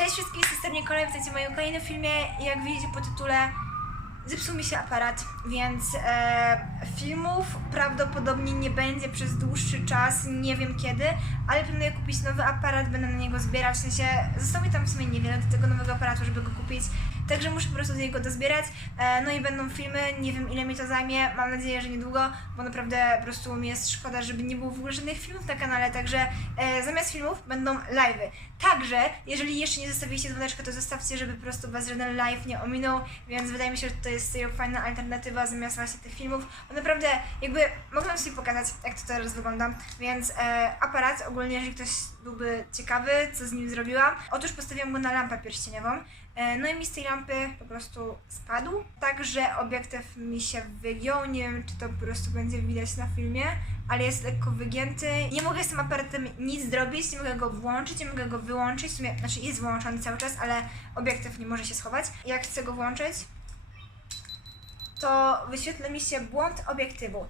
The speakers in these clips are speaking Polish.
Cześć wszystkim, strony Nikola, witajcie w moim kolejnym filmie. Jak widzicie po tytule, zepsuł mi się aparat, więc e, filmów prawdopodobnie nie będzie przez dłuższy czas, nie wiem kiedy, ale planuję kupić nowy aparat, będę na niego zbierać, w sensie zostało mi tam w sumie niewiele do tego nowego aparatu, żeby go kupić, także muszę po prostu do niego dozbierać, e, no i będą filmy, nie wiem ile mi to zajmie, mam nadzieję, że niedługo, bo naprawdę po prostu mi jest szkoda, żeby nie było w ogóle żadnych filmów na kanale, także e, zamiast filmów będą live'y. Także, jeżeli jeszcze nie zostawiliście dzwoneczka, to zostawcie, żeby po prostu was żaden live nie ominął, więc wydaje mi się, że to jest serio fajna alternatywa zamiast właśnie tych filmów. Bo naprawdę, jakby mogłam sobie pokazać, jak to teraz wygląda, więc e, aparat ogólnie, jeżeli ktoś byłby ciekawy, co z nim zrobiłam, otóż postawiłam go na lampę pierścieniową, no i mi z tej lampy po prostu spadł, także obiektyw mi się wygiął, nie wiem, czy to po prostu będzie widać na filmie, ale jest lekko wygięty. Nie mogę z tym aparatem nic zrobić, nie mogę go włączyć, nie mogę go wyłączyć. W sumie, znaczy jest wyłączony cały czas, ale obiektyw nie może się schować. Jak chcę go włączyć, to wyświetla mi się błąd obiektywu.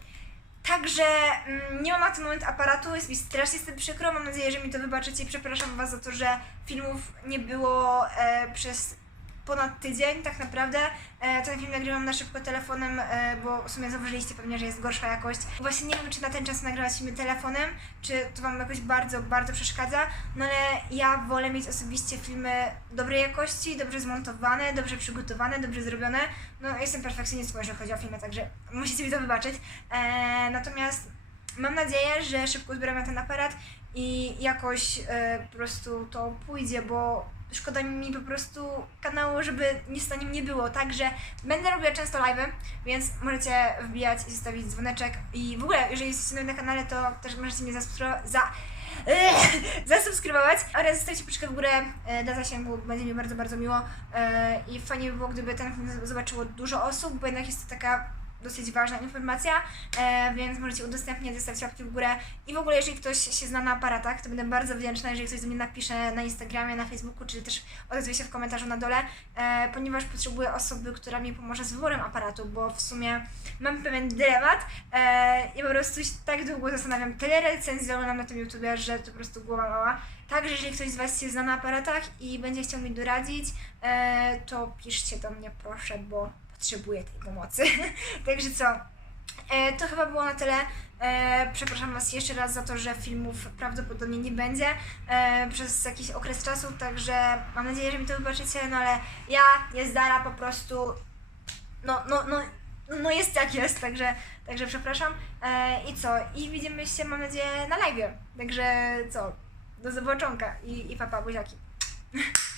Także mm, nie mam na ten moment aparatu, jest mi strasznie z tym przykro. Mam nadzieję, że mi to wybaczycie i przepraszam Was za to, że filmów nie było e, przez ponad tydzień tak naprawdę. E, ten film nagrywam na szybko telefonem, e, bo w sumie zauważyliście pewnie, że jest gorsza jakość. Właśnie nie wiem, czy na ten czas nagrywać filmy telefonem, czy to Wam jakoś bardzo, bardzo przeszkadza, no ale ja wolę mieć osobiście filmy dobrej jakości, dobrze zmontowane, dobrze przygotowane, dobrze zrobione. No jestem perfekcjonistką, jeżeli chodzi o filmy, także musicie mi to wybaczyć. E, natomiast mam nadzieję, że szybko zbieramy ten aparat i jakoś e, po prostu to pójdzie, bo szkoda mi po prostu kanału, żeby nic na nim nie było. Także będę robiła często live'y, więc możecie wbijać i zostawić dzwoneczek. I w ogóle, jeżeli jesteście nowi na kanale, to też możecie mnie zasubskrybować. Za, zasubskrybować oraz zostawcie puszkę w górę e, dla zasięgu, będzie mi bardzo, bardzo miło e, i fajnie by było, gdyby ten film zobaczyło dużo osób, bo jednak jest to taka dosyć ważna informacja, e, więc możecie udostępniać, zostawić łapki w górę i w ogóle jeżeli ktoś się zna na aparatach, to będę bardzo wdzięczna, jeżeli ktoś do mnie napisze na Instagramie, na Facebooku, czy też odezwie się w komentarzu na dole, e, ponieważ potrzebuję osoby, która mi pomoże z wyborem aparatu, bo w sumie mam pewien dylemat e, i po prostu się tak długo zastanawiam, tyle recenzji oglądam na tym YouTubie, że to po prostu głowa mała. Także jeżeli ktoś z Was się zna na aparatach i będzie chciał mi doradzić, e, to piszcie do mnie proszę, bo potrzebuję tej pomocy. Także co? E, to chyba było na tyle. E, przepraszam Was jeszcze raz za to, że filmów prawdopodobnie nie będzie e, przez jakiś okres czasu, także mam nadzieję, że mi to wybaczycie, no ale ja, jest Dara po prostu, no, no, no, no jest jak jest, także, także przepraszam. I co? I widzimy się, mam nadzieję, na live. Także co? Do zobaczonka i, i papa buziaki.